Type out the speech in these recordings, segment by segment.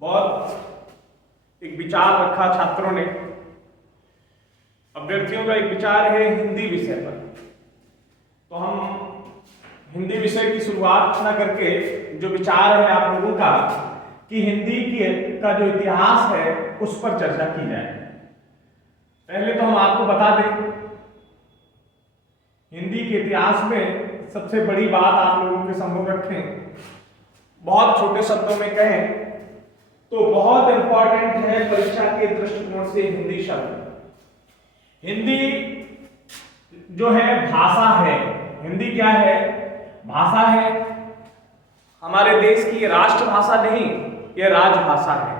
बहुत एक विचार रखा छात्रों ने। अभ्यर्थियों का एक विचार है हिंदी विषय पर, तो हम हिंदी विषय की शुरुआत न करके जो विचार है आप लोगों का कि हिंदी का जो इतिहास है उस पर चर्चा की जाए। पहले तो हम आपको बता दें, हिंदी के इतिहास में सबसे बड़ी बात आप लोगों के सम्मुख रखें, बहुत छोटे शब्दों में कहें तो बहुत इंपॉर्टेंट है परीक्षा के दृष्टिकोण से हिंदी शब्द। हिंदी जो है भाषा है। हिंदी क्या है? भाषा है। हमारे देश की राष्ट्रभाषा नहीं, यह राजभाषा है।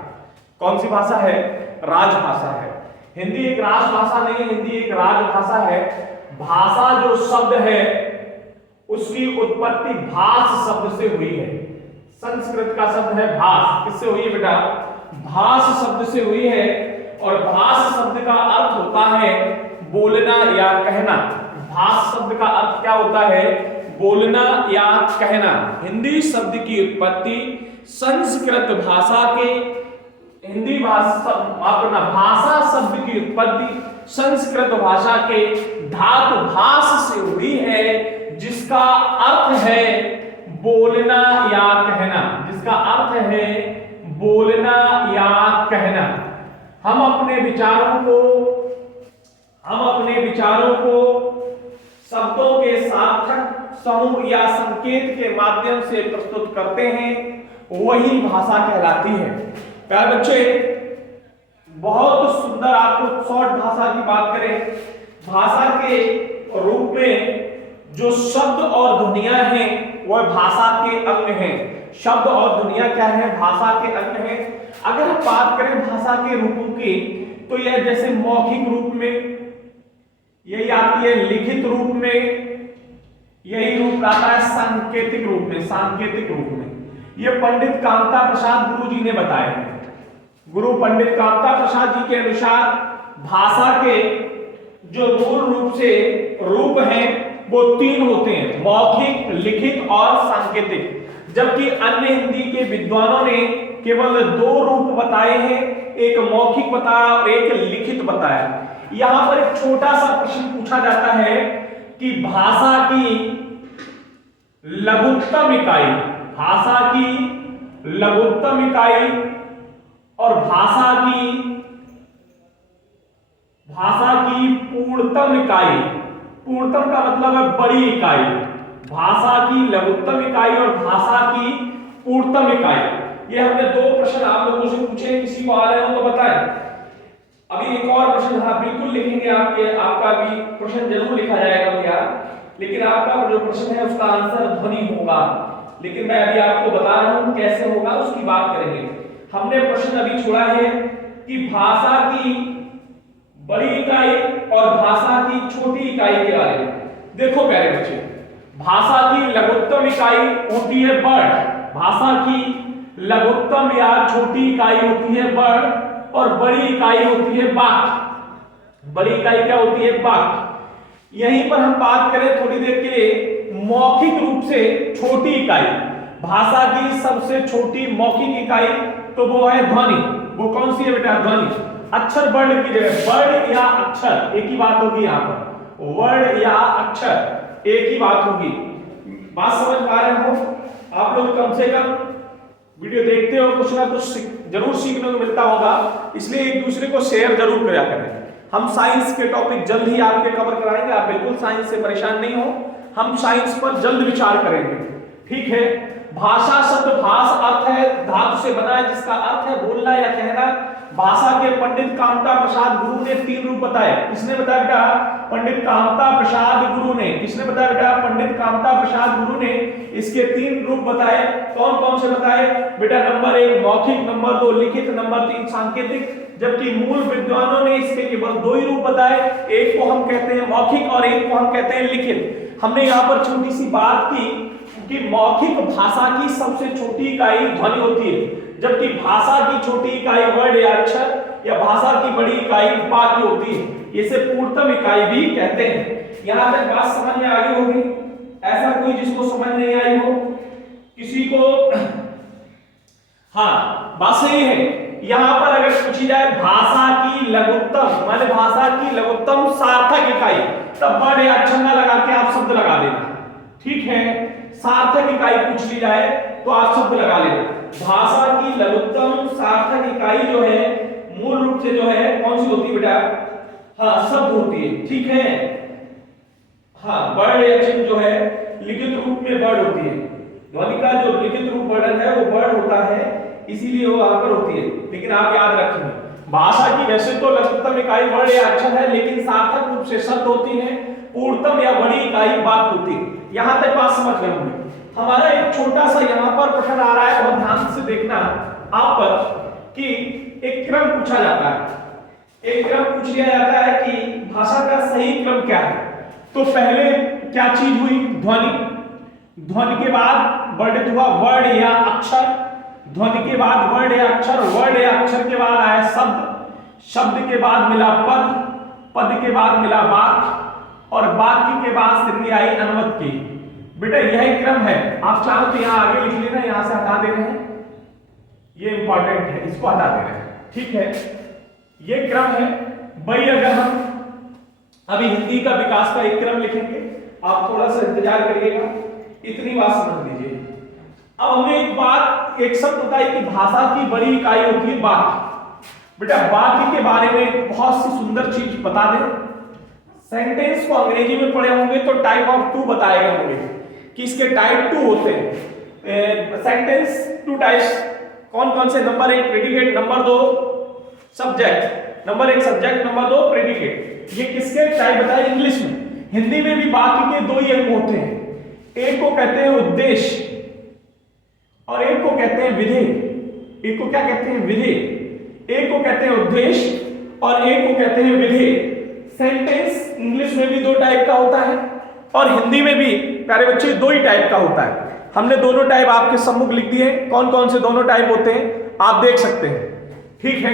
कौन सी भाषा है? राजभाषा है। हिंदी एक राष्ट्रभाषा नहीं, हिंदी एक राजभाषा है। भाषा जो शब्द है उसकी उत्पत्ति भाष शब्द से हुई है। संस्कृत का शब्द है भाष। किससे हुई है बेटा? भाष शब्द से हुई है। और भाष शब्द का अर्थ होता है बोलना या कहना। भाष शब्द का अर्थ क्या होता है? बोलना या कहना। हिंदी शब्द की उत्पत्ति संस्कृत भाषा के हिंदी भाषा शब्द की उत्पत्ति संस्कृत भाषा के धातु भाष से हुई है, जिसका अर्थ है बोलना या कहना। जिसका अर्थ है बोलना या कहना। हम अपने विचारों को शब्दों के सार्थक समूह या संकेत के माध्यम से प्रस्तुत करते हैं, वही भाषा कहलाती है। प्यारे बच्चे, बहुत सुंदर, आपको शॉर्ट भाषा की बात करें, भाषा के रूप में जो शब्द और ध्वनियां हैं वह भाषा के अंग हैं। शब्द और ध्वनियां क्या है? भाषा के अंग हैं। अगर हम बात करें भाषा के रूपों की, तो यह जैसे मौखिक रूप में यही आती है, लिखित रूप में यही रूप आता है, सांकेतिक रूप में। सांकेतिक रूप में यह पंडित कामता प्रसाद गुरु जी ने बताए हैं। गुरु पंडित कामता प्रसाद जी के अनुसार भाषा के जो मूल रूप से रूप हैं वो तीन होते हैं, मौखिक, लिखित और सांकेतिक। जबकि अन्य हिंदी के विद्वानों ने केवल दो रूप बताए हैं, एक मौखिक बताया और एक लिखित बताया। यहां पर एक छोटा सा प्रश्न पूछा जाता है कि भाषा की लघुत्तम इकाई, भाषा की लघुत्तम इकाई और भाषा की पूर्णतम इकाई। पूर्णतम का मतलब है बड़ी इकाई। भाषा की लघुत्तम इकाई और भाषा की पूर्णतम इकाई। ये हमने दो प्रश्न आप लोगों से पूछे, किसी को आ रहे हो तो बताएं। अभी एक और प्रश्न, हाँ बिल्कुल लिखेंगे, आपका भी प्रश्न जरूर लिखा जाएगा भैया, लेकिन आपका जो प्रश्न है उसका आंसर ध्वनि होगा। लेकिन मैं अभी आपको बता रहा हूं कैसे होगा, उसकी बात करेंगे। हमने प्रश्न अभी छोड़ा है कि भाषा की बड़ी इकाई और भाषा की छोटी इकाई के बारे में। देखो प्यारे बच्चे, भाषा की लघुत्तम इकाई होती है वर्ड, भाषा की लघुत्तम या छोटी इकाई होती है वर्ड, और बड़ी इकाई होती है वाक्य। बड़ी इकाई क्या होती है? वाक्य। यहीं पर हम बात करें थोड़ी देर के लिए मौखिक रूप से छोटी इकाई, भाषा की सबसे छोटी मौखिक इकाई तो वो है ध्वनि। वो कौन सी है बेटा? ध्वनि। अक्षर वर्ड की जगह वर्ड या अक्षर एक ही बात होगी। यहां पर वर्ड या अक्षर एक ही बात होगी। बात समझ पा रहे हो आप लोग? कम से कम वीडियो देखते हो, कुछ ना कुछ जरूर सीखने को मिलता होगा, इसलिए एक दूसरे को शेयर जरूर किया करें। हम साइंस के टॉपिक जल्द ही आपके कवर कराएंगे, आप बिल्कुल साइंस से परेशान नहीं हो, हम साइंस पर जल्द विचार करेंगे, ठीक है। भाषा शब्द भाष अर्थ है, धातु से बना है, जिसका अर्थ है बोलना या कहना। भाषा के पंडित कामता प्रसाद गुरु ने तीन रूप बताए। किसने बताया बेटा? पंडित कामता प्रसाद गुरु ने। किसने बताया बेटा? पंडित कामता प्रसाद गुरु ने इसके तीन रूप बताए। कौन कौन से बताए बेटा? नंबर 1 मौखिक, नंबर 2 लिखित, नंबर 3 सांकेतिक। जबकि मूल विद्वानों ने इसके केवल दो ही रूप बताए, एक को हम कहते हैं मौखिक और एक को हम कहते हैं लिखित। हमने यहाँ पर छोटी सी बात की कि मौखिक भाषा की सबसे छोटी इकाई ध्वनि होती है, जबकि भाषा की छोटी इकाई वर्ड या अक्षर, या भाषा की बड़ी इकाई वाक्य होती है। इसे पूर्णतम इकाई भी कहते हैं। यहां तक बात समझ में आ गई होगी? ऐसा कोई जिसको समझ नहीं आई हो? किसी को हाँ, बात सही है। यहां पर अगर पूछी जाए भाषा की लघुत्तम, माने भाषा की लघुत्तम सार्थक इकाई, तब वर्ड या अक्षर ना लगा के आप शब्द लगा देना, ठीक है। सार्थक इकाई पूछ ली जाए तो आप शब्द लगा लेना। भाषा की लघुत्तम सार्थक इकाई जो है मूल रूप से जो है कौन सी होती है बेटा? हाँ, शब्द होती है, ठीक है। हाँ, वर्ड या चिन्ह जो है लिखित रूप में वर्ड होती है। ध्वनि का जो लिखित रूप वर्णन है वो वर्ड होता है, इसीलिए वो आकर होती है। लेकिन आप याद रखेंगे भाषा की वैसे तो लघुत्तम इकाई वर्ड या अक्षर है, लेकिन सार्थक रूप से शब्द होती है। पूर्णतम या बड़ी इकाई वाक्य होती है। यहां तक बात समझ गए होंगे। हमारा एक छोटा सा यहाँ पर प्रश्न आ रहा है, बहुत ध्यान से देखना आप पर, कि एक क्रम पूछा जाता है। एक क्रम पूछ लिया जाता है कि भाषा का सही क्रम क्या है। तो पहले क्या चीज हुई? ध्वनि। ध्वनि के बाद वर्णित हुआ वर्ड या अक्षर। ध्वनि के बाद वर्ड या अक्षर। वर्ड या अक्षर के बाद आया शब्द। शब्द के बाद मिला पद। पद के बाद मिला वाक्य। और वाक्य के बाद श्रेणी आई अनुवद की। बेटा यही क्रम है। आप चाहो तो यहाँ आगे लिख लेना, यहां से हटा दे रहे हैं, ये इंपॉर्टेंट है, इसको हटा दे रहे हैं, ठीक है। ये क्रम है भाई। अगर हम अभी हिंदी का विकास का एक क्रम लिखेंगे, आप थोड़ा सा इंतजार करिएगा, इतनी बात समझ लीजिए। अब हमने एक शब्द बताई कि भाषा की बड़ी इकाई होती है वाक्य। बेटा वाक्य के बारे में बहुत सी सुंदर चीज बता दें। सेंटेंस को अंग्रेजी में पढ़े होंगे तो टाइप ऑफ टू बताए गए होंगे कि इसके टाइप टू होते हैं। सेंटेंस टू टाइप्स कौन कौन से? Number 1 predicate, number 2 subject, number 1 subject, number 2 predicate. ये किसके टाइप बताए इंग्लिश में। हिंदी में भी वाक्य के दो ही अंग होते हैं, एक को कहते हैं उद्देश्य और एक को कहते हैं विधेय। एक को क्या कहते हैं? विधेय। एक को कहते हैं उद्देश्य और एक को कहते हैं विधेय। सेंटेंस इंग्लिश में भी दो टाइप का होता है और हिंदी में भी प्यारे बच्चे दो ही टाइप का होता है। हमने दोनों टाइप आपके सम्मुख लिख दिए। कौन कौन से दोनों टाइप होते हैं आप देख सकते हैं, ठीक है।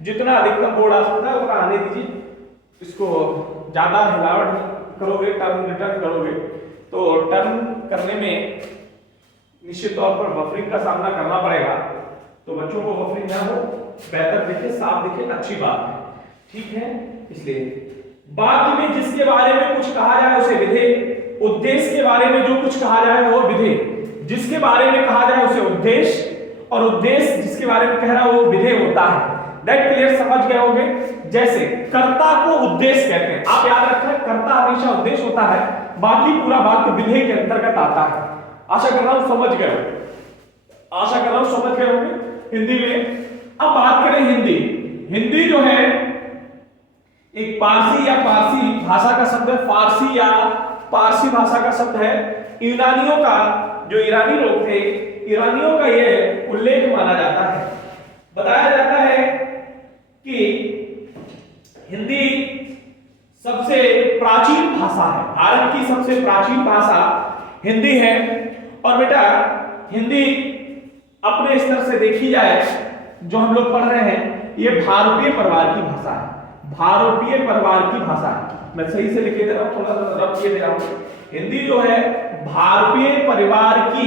जितना अधिकतम बोर्ड आ सकता है उतना आने दीजिए। इसको ज्यादा हिलावट करोगे, टर्न रिटर्न करोगे तो टर्न करने में निश्चित तौर पर बफरिंग का सामना करना पड़ेगा। तो बच्चों को बफरिंग ना हो, बेहतर दिखे, साफ दिखे, अच्छी बात है, ठीक है। इसलिए वाक्य में जिसके बारे में कुछ कहा जाए उसे विधेय, उद्देश्य के बारे में जो कुछ कहा जाए वो विधेय, जिसके बारे में कहा जाए उसे उद्देश्य और उद्देश्य जिसके बारे में कह रहा है वो विधेय होता है। दैट क्लियर, समझ गए होंगे। जैसे कर्ता को उद्देश्य कहते हैं, आप याद रखें कर्ता हमेशा उद्देश्य होता है, बाकी पूरा वाक्य विधेय के अंतर्गत आता है। आशा कर रहा हूं समझ गए, आशा कर रहा हूं समझ गए होंगे हिंदी में। अब बात करें हिंदी। हिंदी जो है एक पारसी या पारसी भाषा का शब्द है, फारसी या पारसी भाषा का शब्द है। यूनानियों का, जो ईरानी लोग थे, ईरानियों का यह उल्लेख माना जाता है। बताया जाता है कि हिंदी सबसे प्राचीन भाषा है, भारत की सबसे प्राचीन भाषा हिंदी है। और बेटा हिंदी अपने स्तर से देखी जाए, जो हम लोग पढ़ रहे हैं, ये भारतीय परिवार की भाषा है, भारतीय परिवार की भाषा है। मैं सही से लिखे दे रहा हूं, थोड़ा सा रब किए दे रहा हूं। हिंदी जो है भारतीय परिवार की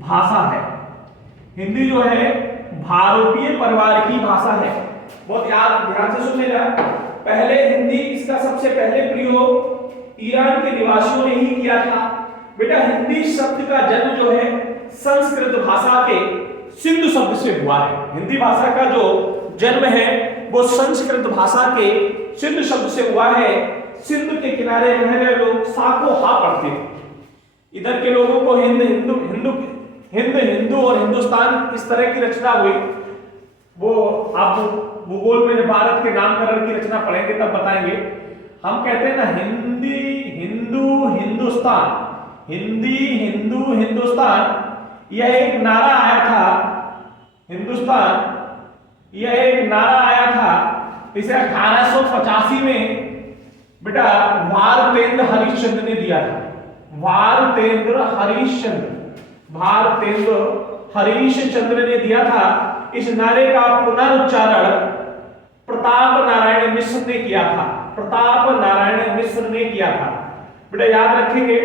भाषा है। हिंदी जो है भारतीय परिवार की भाषा है। बहुत ध्यान से सुनिएगा। पहले हिंदी, इसका सबसे पहले प्रयोग ईरान के निवासियों ने ही किया था। बेटा हिंदी शब्द का जन्म जो है संस्कृत भाषा के सिंधु शब्द से हुआ है। हिंदी भाषा का जो जन्म है वो संस्कृत भाषा के सिंधु शब्द से हुआ है। सिंधु के किनारे रह रहे लोग सा को हा पढ़ते थे। इधर के लोगों को हिंद, हिंदू और हिंदुस्तान इस तरह की रचना हुई। वो आप भूगोल में जब भारत के नामकरण की रचना पढ़ेंगे तब बताएंगे। हम कहते हैं ना हिंदी, हिंदू, हिंदुस्तान, हिंदी, हिंदू, हिंदुस्तान, यह एक नारा आया था। हिंदुस्तान, यह एक नारा आया था, इसे 1885 में बेटा भारतेंद्र हरिश्चंद्र ने दिया था। भारतेंद्र हरिश्चंद्र ने दिया था। इस नारे का पुनरुच्चारण प्रताप नारायण मिश्र ने किया था। प्रताप नारायण मिश्र ने किया था। बेटा याद रखेंगे,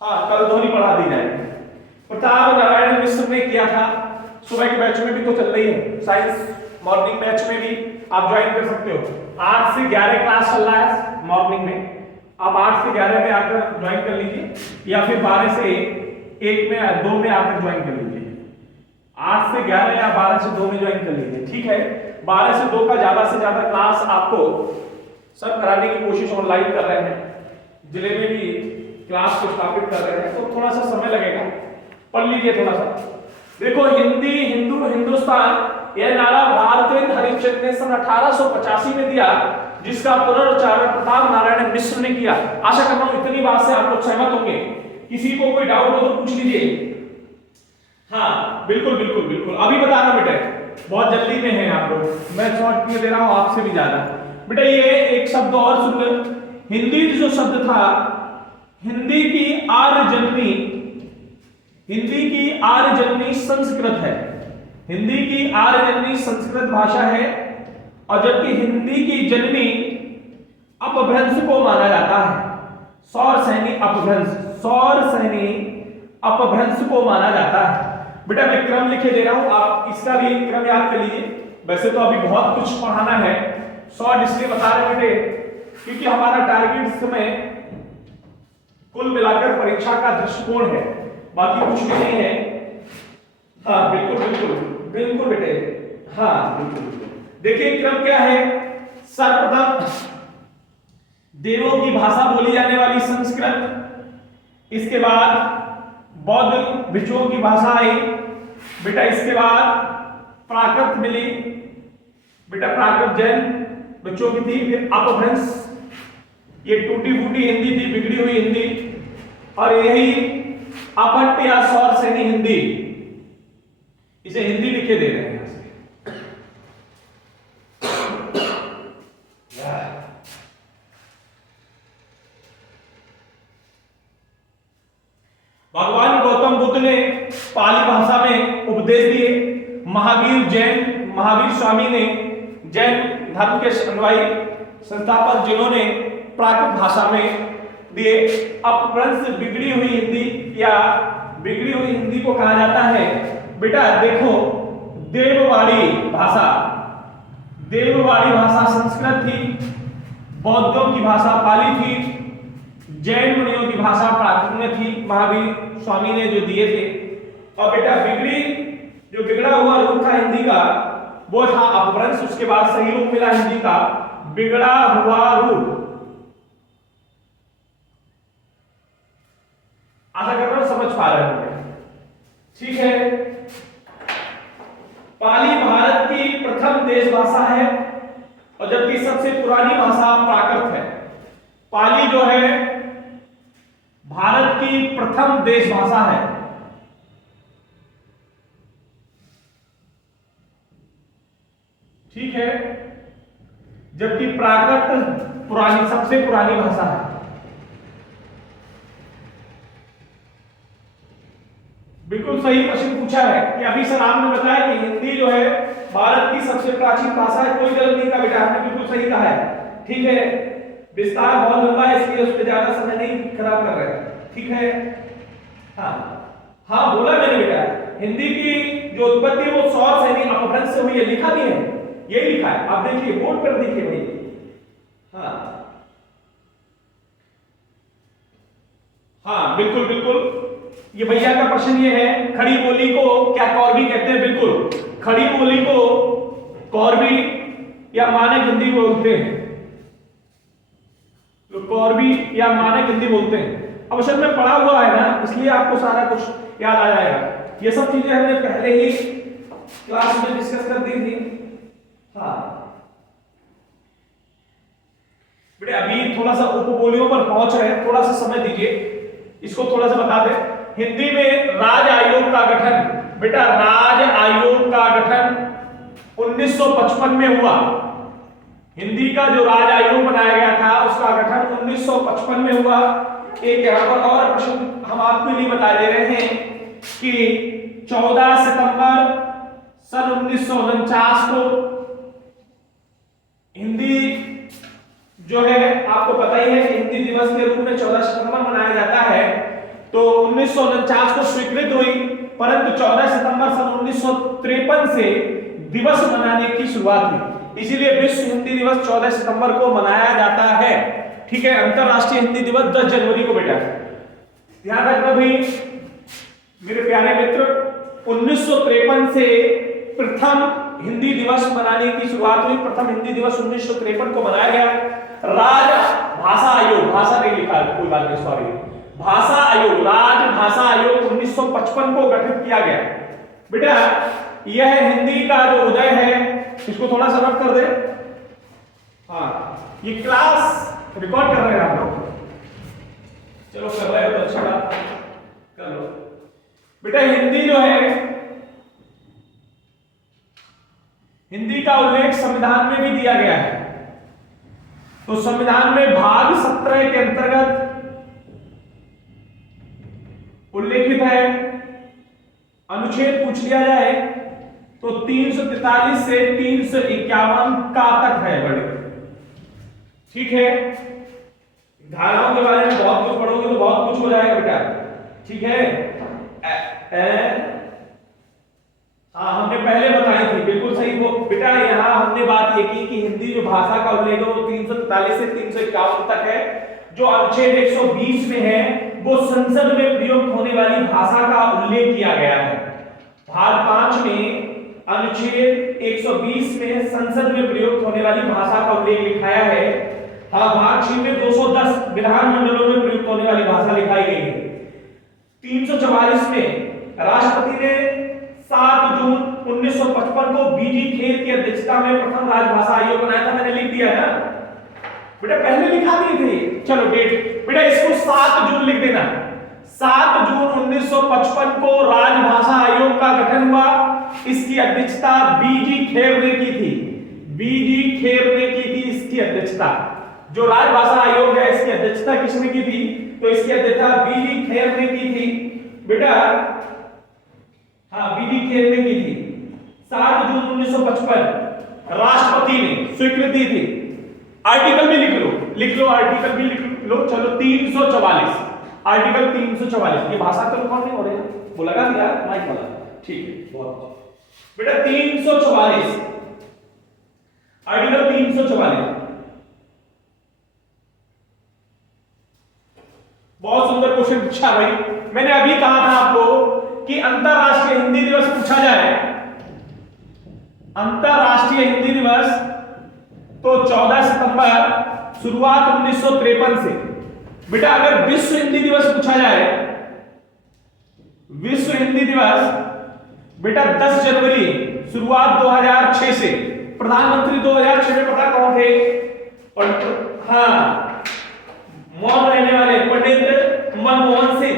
हाँ कल ध्वनि पढ़ा दी जाएगी। प्रताप नारायण मिश्र ने किया था। सुबह के बैच में भी तो चल रही है, साइंस मॉर्निंग बैच में भी आप ज्वाइन कर सकते हो। 8 से 11 क्लास चल रहा है मॉर्निंग में, आप 8 से 11 में आकर ज्वाइन कर लीजिए या फिर 12 से 1 में 2 में आकर ज्वाइन कर लीजिए। 8 से 11 या 12 से 2 में ज्वाइन कर लीजिए, ठीक है। 12 से 2 का ज्यादा से ज्यादा क्लास आपको सब कराने की कोशिश ऑनलाइन कर रहे हैं, जिले में भी क्लास को स्थापित कर रहे हैं, तो थोड़ा सा समय लगेगा, पढ़ लीजिए थोड़ा सा। देखो हिंदी हिंदू हिंदुस्तान यह नारा भारतेंद्र हरिश्चंद्र ने सन 1885 में दिया, जिसका पुनरुच्चारण प्रताप नारायण मिश्र ने किया। आशा करता हूं इतनी बात से आप लोग सहमत होंगे। किसी को कोई डाउट हो तो पूछ लीजिए। हाँ बिल्कुल बिल्कुल बिल्कुल, अभी बता रहा हूं बेटे, बहुत जल्दी में है आप लोग, मैं शॉर्ट में दे रहा हूं आपसे भी ज्यादा। बेटा ये एक शब्द और सुन लो, हिंदी जो शब्द था, हिंदी की आर्य जननी, हिंदी की आर्य जननी संस्कृत है। हिंदी की आर्य जननी संस्कृत भाषा है, और जबकि हिंदी की जननी अपभ्रंश को माना जाता है। सौर सैनी अपभ्रंश, सौर सैनी अपभ्रंश को माना जाता है। बेटा मैं क्रम लिखे दे रहा हूं, आप इसका भी क्रम याद कर लीजिए। वैसे तो अभी बहुत कुछ पढ़ाना है, शॉर्ट इसलिए बता रहे बेटे क्योंकि हमारा टारगेट इस समय कुल मिलाकर परीक्षा का दृष्टिकोण है, बाकी कुछ भी नहीं है। हाँ बिल्कुल बिल्कुल बिल्कुल बेटे, हाँ बिल्कुल बिल्कुल। देखिए क्रम क्या है, सर्वप्रथम देवों की भाषा बोली जाने वाली संस्कृत, इसके बाद बौद्ध भिक्षुओं की भाषा आई बेटा, इसके बाद प्राकृत मिली बेटा, प्राकृत जैन बच्चों की थी, फिर अपभ्रंश, ये टूटी फूटी हिंदी थी, बिगड़ी हुई हिंदी, और यही अपट्ट या सौर सैनी हिंदी, इसे हिंदी लिखे दे रहे हैं यहां से। भगवान गौतम बुद्ध ने पाली भाषा में उपदेश दिए। महावीर स्वामी ने जैन धर्म के अनुयायी संस्थापक, जिन्होंने प्राकृत भाषा में दिए। अपभ्रंश बिगड़ी हुई हिंदी या बिगड़ी हुई हिंदी को कहा जाता है। बेटा देखो देववाड़ी भाषा, देववाड़ी भाषा संस्कृत थी, बौद्धों की भाषा पाली थी, जैन मुनियों की भाषा प्राकृत में थी, महावीर स्वामी ने जो दिए थे। और बेटा जो बिगड़ा हुआ रूप था हिंदी का वो था अपभ्रंश, उसके बाद सही रूप मिला हिंदी का बिगड़ा हुआ रूप। आशा कर रहा हूं समझ पा रहे होंगे, ठीक है। पाली भारत की प्रथम देश भाषा है, और जबकि सबसे पुरानी भाषा प्राकृत है। पाली जो है भारत की प्रथम देश भाषा है। ठीक है, जबकि प्राकृत सबसे पुरानी भाषा है। बिल्कुल सही प्रश्न पूछा है कि अभी सर आपने बताया कि हिंदी जो है भारत की सबसे प्राचीन भाषा है, कोई गलत नहीं कहा बेटा, आपने बिल्कुल सही कहा है। ठीक है, विस्तार बहुत लंबा है इसलिए उस पर ज्यादा समय नहीं खराब कर रहे हैं, ठीक है। हाँ हाँ बोला मैंने बेटा, हिंदी की जो उत्पत्ति वो सौर सैनी अपभ्रंश से हुई है, लिखा भी है, ये लिखा है, आप देखिए बोर्ड पर देखिए भाई। हाँ हाँ बिल्कुल बिल्कुल, ये भैया का प्रश्न ये है, खड़ी बोली को क्या कौरवी कहते हैं? बिल्कुल, खड़ी बोली को कौरवी या मानक हिंदी बोलते हैं, तो कौरवी या मानक हिंदी बोलते हैं। अब असल में पढ़ा हुआ है ना, इसलिए आपको सारा कुछ याद आ जाएगा। ये सब चीजें हमने पहले ही क्लास में डिस्कस कर दी थी। हाँ बेटे, अभी थोड़ा सा उपबोलियों पर पहुंच रहे हैं, थोड़ा सा समय दीजिए, इसको थोड़ा सा बता दें। हिंदी में राज आयोग का गठन, बेटा राज आयोग का गठन 1955 में हुआ। हिंदी का जो राज आयोग बनाया गया था उसका गठन 1955 में हुआ। एक यहां पर और प्रश्न हम आपके लिए बता दे रहे हैं कि 14 सितंबर सन 1949 को हिंदी जो है, आपको पता ही है कि हिंदी दिवस के रूप में 14 सितंबर मनाया जाता है। तो 1949 को स्वीकृत हुई, परंतु 14 सितंबर सन 1953 से दिवस मनाने की शुरुआत हुई। इसीलिए विश्व हिंदी दिवस 14 सितंबर को मनाया जाता है। ठीक है, अंतरराष्ट्रीय हिंदी दिवस 10 जनवरी को बेटा। ध्यान रखना भाई मेरे प्यारे मित्र, 1953 से प्रथम हिंदी दिवस मनाने की शुरुआत हुई। प्रथम हिंदी दिवस 1953 को मनाया गया। राजभाषा आयोग, भाषा नहीं लिखा है, कोई बात नहीं, सॉरी, भाषा आयोग, राजभाषा आयोग 1955 को गठित किया गया। बेटा यह हिंदी का जो उदय है, इसको थोड़ा सा नोट कर दे। हाँ, ये क्लास रिकॉर्ड कर रहे हैं आप लोग, चलो कर रहे हो तो अच्छा बात, कर लो। बेटा हिंदी जो है, हिंदी का उल्लेख संविधान में भी दिया गया है। तो संविधान में भाग 17 के अंतर्गत उल्लेखित है। अनुच्छेद पूछ लिया जाए तो 343 से 351 का तक है बड़े। ठीक है, धाराओं के बारे में बहुत कुछ पढ़ोगे तो बहुत कुछ हो जाएगा बेटा। ठीक है, हाँ हमने पहले बताई थी, बिल्कुल सही। वो बेटा यहाँ हमने बात ये की कि हिंदी जो भाषा का उल्लेख है वो 343 से 351 तक है। जो अनुच्छेद 120 में है वो संसद में प्रयुक्त होने वाली भाषा का उल्लेख किया गया है। भाग 5 में अनुच्छेद 120 में संसद में प्रयुक्त होने वाली भाषा का उल्लेख लिखाया है। हाँ, भाग 6 में 210 विधानमंडलों में प्रयुक्त होने वाली भाषा लिखाई गई है। 344 में राष्ट्रपति ने 7 जून 1955 को बीजी खेर की अध्यक्षता में प्रथम राजभाषा आयोग बनाया था। मैंने लिख दिया ना बेटा, पहले लिखा दिए थे। चलो डेट बेटा, इसको 7 जून लिख देना। 7 जून 1955 को राजभाषा आयोग का गठन हुआ। इसकी अध्यक्षता बीजी खेर ने की थी। बीजी खेर ने की थी इसकी अध्यक्षता। जो राजभाषा आयोग है इसकी अध्यक्षता किसने की थी? तो इसकी अध्यक्षता बीजी खेर ने की थी बेटा। हाँ, बीजी खेर ने की थी। 7 जून 1955 राष्ट्रपति ने स्वीकृति थी। आर्टिकल भी लिख लो, आर्टिकल भी लिख लो। चलो 344, आर्टिकल 344। ये भाषा तो रिकॉर्ड नहीं हो रही है, वो लगा दिया माइक वाला। ठीक है, बहुत बेटा 344, आर्टिकल 344। बहुत सुंदर क्वेश्चन पूछा भाई। मैंने अभी कहा था आपको कि अंतरराष्ट्रीय हिंदी दिवस पूछा जाए, अंतरराष्ट्रीय हिंदी दिवस तो 14 सितंबर, शुरुआत 1953 से। बेटा अगर विश्व हिंदी दिवस पूछा जाए, विश्व हिंदी दिवस बेटा 10 जनवरी, शुरुआत 2006 से। प्रधानमंत्री 2006 में पता कौन थे? हाँ, मौन रहने वाले पंडित मनमोहन सिंह।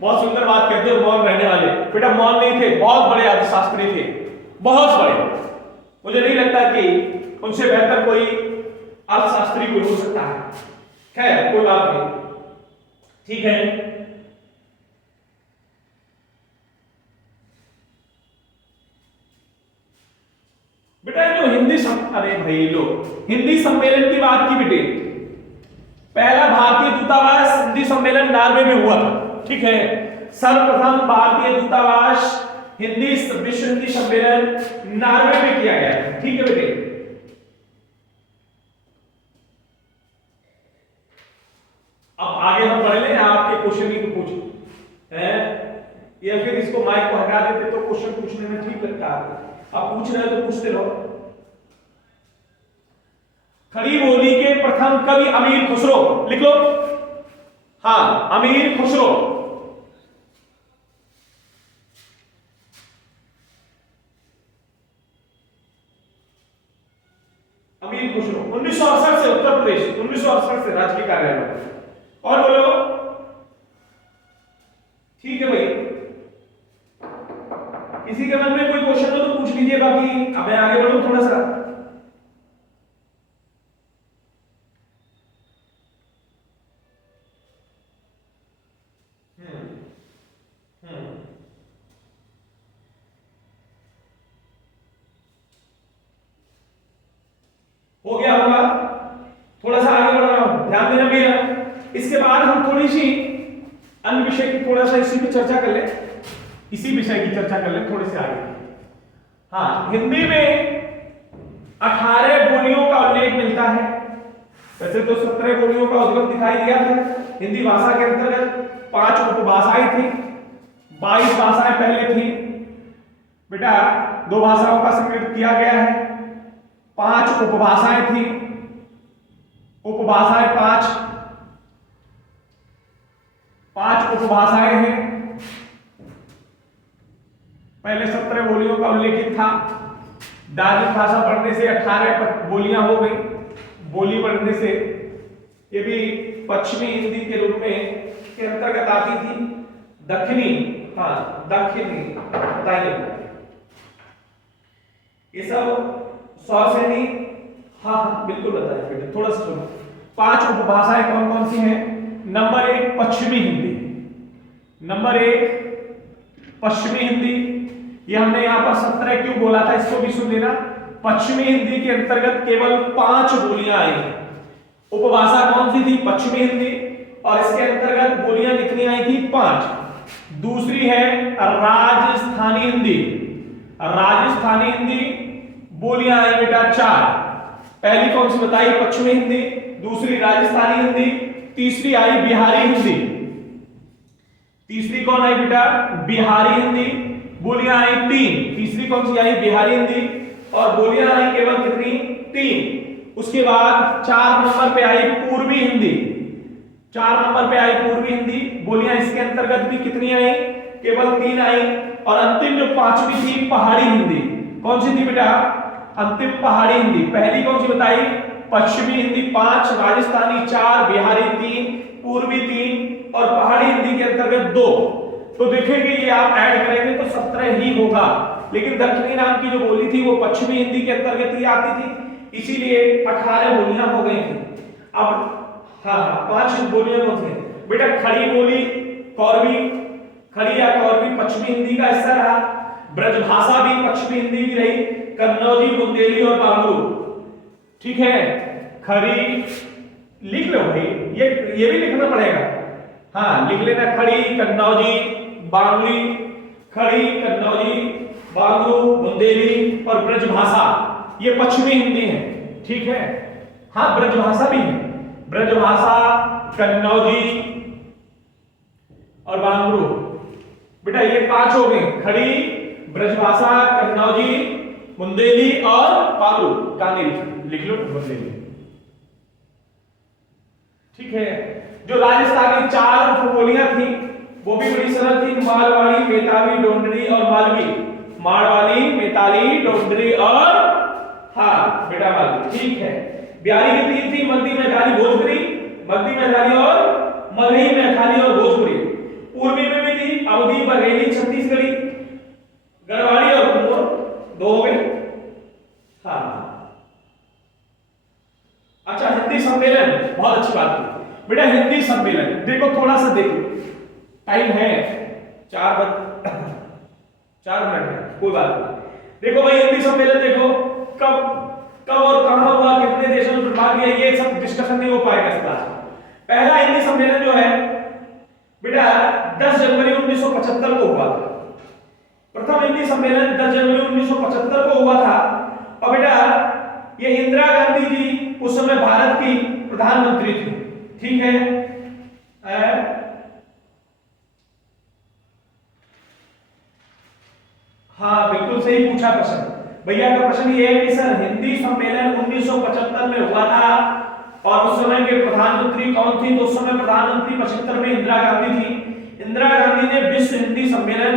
बहुत सुंदर बात कहते हो, मौन रहने वाले। बेटा मौन नहीं थे, बहुत बड़े अर्थशास्त्री थे, बहुत बड़े। मुझे नहीं लगता कि उनसे बेहतर कोई अर्थशास्त्री कोई हो सकता है। खैर कोई बात नहीं, ठीक है। बेटा जो अरे भाई लो, हिंदी सम्मेलन की बात की बेटे। पहला भारतीय दूतावास हिंदी सम्मेलन नॉर्वे में हुआ था। ठीक है, सर्वप्रथम भारतीय दूतावास हिंदी विश्व हिंदी सम्मेलन नॉर्वे में किया गया। ठीक है बेटे, अब आगे हम बढ़ लें। आपके क्वेश्चन ही तो पूछ है, या फिर इसको माइक को हटा देते तो क्वेश्चन पूछने में ठीक लगता है। आप पूछ रहे हो तो पूछते रहो। खड़ी बोली के प्रथम कवि अमीर खुसरो, लिख लो। हाँ, अमीर खुसरो। अमीर खुसरो 1968 से, उत्तर प्रदेश 1968 से राजकीय कार्यालय। और बोलो, ठीक है भाई। किसी के मन में कोई क्वेश्चन हो तो पूछ लीजिए, बाकी अब मैं आगे बढ़ूं थोड़ा सा। हो गया होगा, थोड़ा सा आगे बढ़ रहा हूं, ध्यान देना भैया। इसके बाद हम थोड़ी सी अन्य विषय की थोड़ा सा इसी पे चर्चा कर ले, इसी विषय की चर्चा कर ले थोड़े से आगे। हाँ, हिंदी में 18 बोलियों का उल्लेख मिलता है। वैसे तो 17 बोलियों का उद्गम दिखाई दिया था। हिंदी भाषा के अंतर्गत 5 उपभाषाएं थी, 22 भाषाएं पहले थी बेटा, 2 भाषाओं का संकलित किया गया है, 5 उपभाषाएं थी, उपभाषाएं 5 उपभाषाएं हैं। पहले 17 बोलियों का उल्लेखित था। दार्जिलिक भाषा पढ़ने से 18 बोलियां हो गई। बोली पढ़ने से ये भी पश्चिमी हिंदी के रूप में के अंतर्गत आती थी। दक्षिणी, हाँ दक्षिणी बताइए, ये सब सौसेनी, हाँ बिल्कुल बताइए बेटे, थोड़ा सा सुनो। 5 उपभाषाएं कौन कौन सी हैं? नंबर 1 पश्चिमी हिंदी, नंबर 1 पश्चिमी हिंदी। ये हमने यहाँ पर 17 क्यों बोला था, इसको भी सुन लेना। पश्चिमी हिंदी के अंतर्गत केवल 5 बोलियां आई हैं। उपभाषा कौन सी थी? पश्चिमी हिंदी, और इसके अंतर्गत बोलियां कितनी आई थी? 5। दूसरी है राजस्थानी हिंदी। राजस्थानी हिंदी बोलियां आई बेटा 4। पहली कौन सी बताई? पश्चिमी हिंदी, दूसरी राजस्थानी हिंदी, तीसरी आई बिहारी हिंदी। तीसरी कौन आई बेटा? बिहारी हिंदी, बोलियां आई 3। तीसरी कौन सी आई? बिहारी हिंदी, और बोलियां आई केवल कितनी? 3। उसके बाद 4 नंबर पे आई पूर्वी हिंदी। 4 नंबर पे आई पूर्वी हिंदी, बोलियां इसके अंतर्गत भी कितनी आई? केवल 3 आई। और अंतिम जो 5वीं थी पहाड़ी हिंदी। कौन सी थी बेटा? अंतिम पहाड़ी हिंदी। पहली कौन सी बताई? पश्चिमी हिंदी 5, राजस्थानी 4, बिहारी 3, पूर्वी 3 और पहाड़ी हिंदी के अंतर्गत 2। तो देखेंगे ये आप ऐड करेंगे तो 17 ही होगा, लेकिन दक्षिणी नाम की जो बोली थी वो पश्चिमी हिंदी के अंतर्गत ही आती थी, इसीलिए 18 बोलियां हो गई थी। अब हाँ 5 बोलियां कौन सी बेटा? खड़ी बोली कौरवी, खड़ी या कौरवी पश्चिमी हिंदी का हिस्सा रहा। ब्रजभाषा भी पश्चिमी हिंदी की रही, कन्नौजी, बुंदेली और बांगरू। ठीक है, खड़ी लिख लो भाई, ये भी लिखना पड़ेगा। हाँ लिख लेना, खड़ी, कन्नौजी, बांगड़ी, खड़ी, कन्नौजी, बांगरू, बुंदेली और ब्रजभाषा, ये पश्चिमी हिंदी है। ठीक है, हाँ ब्रजभाषा भी है, ब्रजभाषा, कन्नौजी और बांगरू। बेटा ये 5 हो गए, खड़ी, ब्रजभाषा, कन्नौजी, बुंदेली और बांगरू। कांगेरी लिख लो, बुंदेली। ठीक है, जो राजस्थानी 4 उपबोलियां थी वो भी बड़ी सरल थी, मारवाड़ी, मैताली, डोंगरी और मालवी। मारवाड़ी, मैताली, डोंगरी और हाँ बेटा मालवी। ठीक है, बिहारी की 3 थी, मगधी, मैताली, भोजपुरी, मगधी, मैताली और मगही, मैताली और भोजपुरी। पूर्वी में भी थी अवधी, बघेली, छत्तीसगढ़ी, गढ़वाली और कुंवर, 2 हो गए। हाँ अच्छा, हिंदी सम्मेलन, बहुत अच्छी बात है बेटा। हिंदी सम्मेलन देखो, थोड़ा सा देखो, टाइम है 4 मिनट है, कोई बात नहीं। देखो भाई हिंदी सम्मेलन देखो, कब और कहां हुआ, कितने देशों में भाग लिया, ये सब डिस्कशन नहीं हो पाएगा इस क्लास में। पहला हिंदी सम्मेलन जो है बेटा 10 जनवरी 1975 को हुआ था। प्रथम हिंदी सम्मेलन 10 जनवरी 1975 को हुआ था। और बेटा ये इंदिरा गांधी जी उस समय भारत की प्रधानमंत्री थी। ठीक है, हाँ बिल्कुल सही पूछा प्रश्न। भैया का प्रश्न ये है कि सर हिंदी सम्मेलन 1975 में हुआ था और उस समय के प्रधानमंत्री कौन थी? तो उस समय प्रधानमंत्री 75 में इंदिरा गांधी थी। इंदिरा गांधी ने विश्व हिंदी सम्मेलन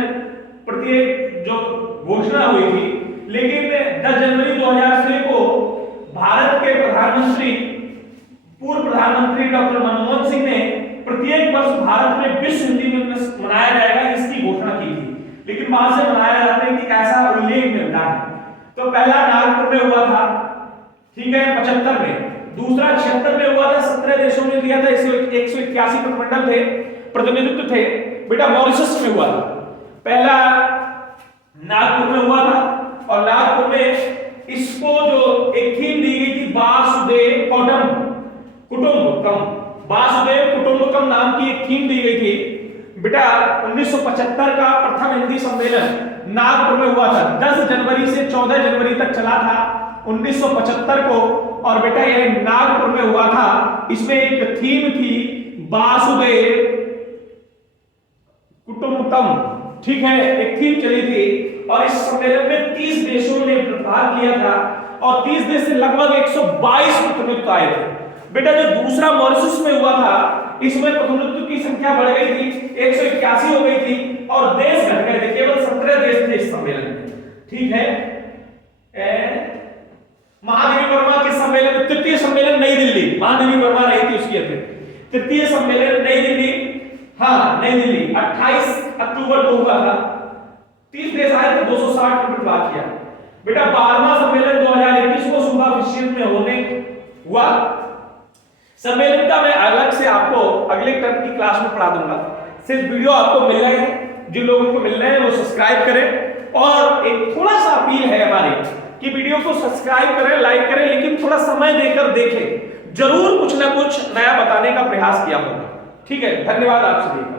प्रत्येक जो घोषणा हुई थी, लेकिन 10 जनवरी 2006 को भारत के प्रधानमंत्री, पूर्व प्रधानमंत्री डॉक्टर मनमोहन सिंह ने प्रत्येक वर्ष भारत में विश्व हिंदी दिवस मनाया जाएगा इसकी घोषणा की थी, लेकिन वहां से मनाया जाता है कि ऐसा उल्लेख मिलता है। तो पहला नागपुर में हुआ था, ठीक है 75 में, दूसरा 76 में हुआ था, 17 देशों ने लिया था, 181 प्रतिनिधिमंडल थे, प्रतिनिधित्व थे बेटा, मॉरिशस में हुआ था। पहला नागपुर में हुआ था और नागपुर में इसको जो एक थीम दी गई थी वासुदेव कुटुंबकम, वासुदेव कुटुंबकम नाम की एक थीम दी गई थी। बेटा 1975 का प्रथम हिंदी सम्मेलन नागपुर में हुआ था। 10 जनवरी से 14 जनवरी तक चला था 1975 को, और बेटा यह नागपुर में हुआ था। इसमें एक थीम थी वासुदेव कुटुंबकम, ठीक है, एक थीम चली थी। और इस सम्मेलन में 30 देशों ने भाग लिया था और 30 देश से लगभग 122 प्रतिनिधित्व आए थे। बेटा जो दूसरा मॉरिशस में हुआ था, इसमें प्रतिनिधित्व की संख्या बढ़ गई थी, 181 हो गई थी और देश घट गए थे, केवल 17 देश थे इस सम्मेलन में, ठीक है। महादेवी वर्मा के सम्मेलन, तृतीय सम्मेलन नई दिल्ली, महादेवी वर्मा रही थी उसकी अध्यक्ष। तृतीय सम्मेलन नई दिल्ली, हाँ नई दिल्ली 28 अक्टूबर को हुआ था। 30 देश आए थे, 260 मिनट बात किया। बेटा 12वां सम्मेलन 2021 को सुबह विश्व में होने हुआ। सम्मेलन का मैं अलग से आपको अगले टर्म की क्लास में पढ़ा दूंगा। सिर्फ वीडियो आपको मिल रहे हैं, जिन लोगों को मिल रहे हैं वो सब्सक्राइब करें। और एक थोड़ा सा अपील है हमारी कि वीडियो को सब्सक्राइब करें, लाइक करें, लेकिन थोड़ा समय देकर देखें। जरूर कुछ ना कुछ नया बताने का प्रयास किया होगा। ठीक है, धन्यवाद आप सभी का।